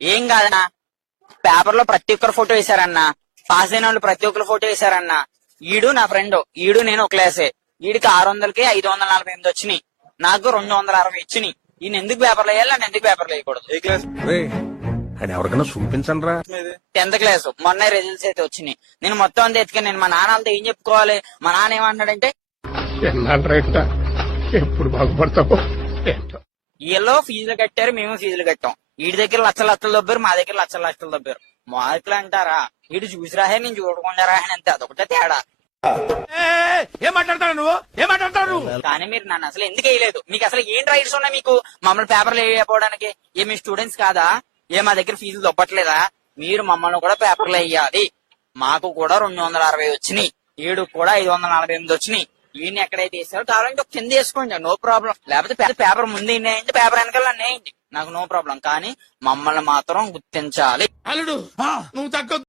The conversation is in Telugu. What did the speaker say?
ఏం కాదన్నా, పేపర్ లో ప్రతి ఒక్కరు ఫోటో వేశారన్నా, పాస్ అయిన వాళ్ళు ప్రతి ఒక్కరు ఫోటో వేశారన్నా. ఈడు నా ఫ్రెండ్, ఈడు నేను ఒక క్లాసే. ఈడికి 600కి 548 వచ్చినాయి, నాకు 260 ఇచ్చినాయి. ఈయన ఎందుకు పేపర్లు వేయాలి, నన్ను ఎందుకు పేపర్లు వేయకూడదు? ఏ క్లాస్ అని ఎవరికైనా చూపించండి రా. మీది? 10th class. మొన్న రిజల్ట్స్ అయితే వచ్చినాయి. నేను మొత్తం అంతా ఎత్తుక నేను మా నాన్నలతో ఏం చెప్పుకోవాలి? మా నాన్న ఏమన్నాడంటే, ఎప్పుడు బాగుపడతావు వీళ్ళు ఫీజులు కట్టారు, మేము ఫీజులు కట్టాం. వీడి దగ్గర లక్షల లక్షలు దొబ్బారు, మా దగ్గర లక్షల లక్షలు దొబ్బారు. మార్కులు అంటారా, వీడు చూసి రాహే, నేను చూడకుండా రాహే, అంతే. అదొకటే తేడా. ఏం మాట్లాడతావు నువ్వు, ఏం మాట్లాడతావు నువ్వు? కానీ మీరు నన్ను అసలు ఎందుకు వేయలేదు? మీకు అసలు ఏం రైట్స్ ఉన్నాయి మీకు మమ్మల్ని పేపర్లు వేయకపోవడానికి? ఏ మీ స్టూడెంట్స్ కాదా? ఏ మా దగ్గర ఫీజులు దొబ్బట్లేదా? మీరు మమ్మల్ని కూడా పేపర్లు వేయాలి. మాకు కూడా 260 వచ్చినాయి, ఈడు కూడా 548 వచ్చినాయి. ఈయన ఎక్కడైతే వేసారో కావాలంటే ఒక కింద వేసుకోండి, నో ప్రాబ్లం. లేకపోతే పేపర్ ముందు వేయండి, పేపర్ వెనకాల వేయండి, నాకు నో ప్రాబ్లం. కానీ మమ్మల్ని మాత్రం గుర్తించాలి. అల్లుడు నువ్వు తగ్గ